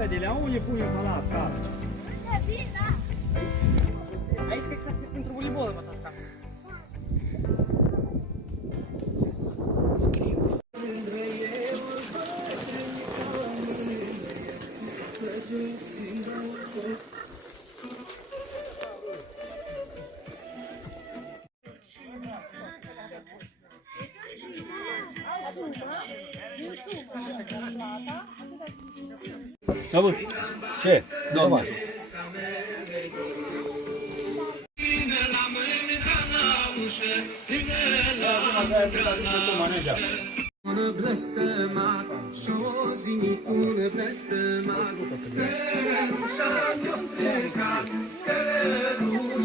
vedi, la unii pune pe la cal. Aici că exact pentru voleibol mă asta. Salut! Ce? Doamne!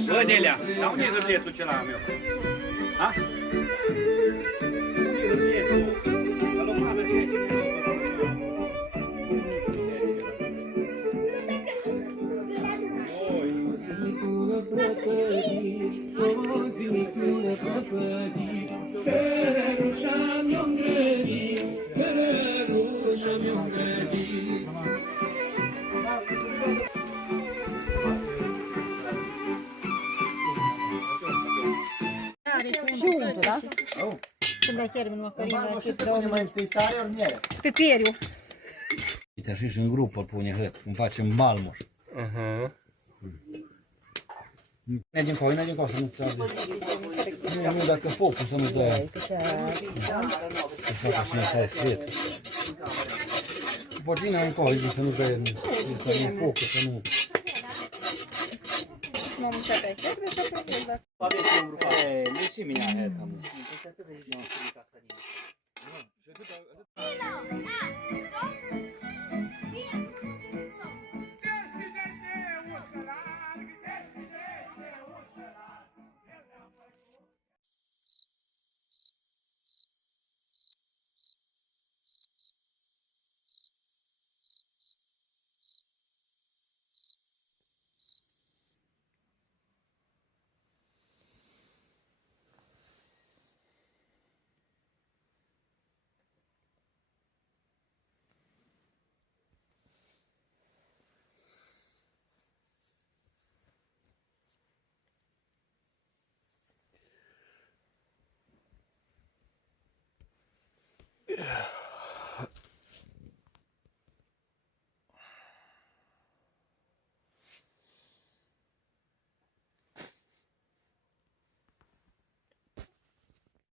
Bă, Delia, dar unde e hârtietul acela meu? Ha? Unde e hârtietul? La lopană ce e? Și untul, da? Când ai terminat farina, Ce să punem mai întâi, sare ori miere? Peperiu. Uite, așa și în grupă pune hăt, cum facem balmoș. Ne din coa, să nu trage. Nu, dacă focul să nu dă. Să facă și ne sfet. Poate în coa, să nu dă focul, să nu... Nu am început aici, trebuie să fac dacă... Nu și mine aia tam. Yeah.